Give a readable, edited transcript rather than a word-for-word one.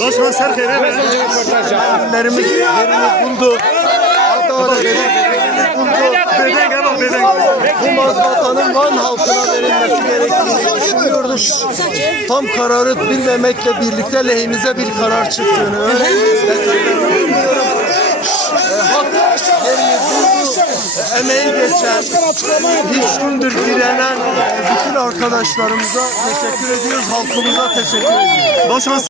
Başkan Serkere Evlerimiz yerini buldu. Bu mazbatanın Van halkına verilmesi gerektiğini düşünüyoruz. Tam kararı bilmemekle birlikte lehimize bir karar çıktığını öğrendik. Hak yerini buldu. Emeği geçen, hiç gündür direnen bütün arkadaşlarımıza teşekkür ediyoruz. Halkımıza teşekkür ediyoruz. Başkan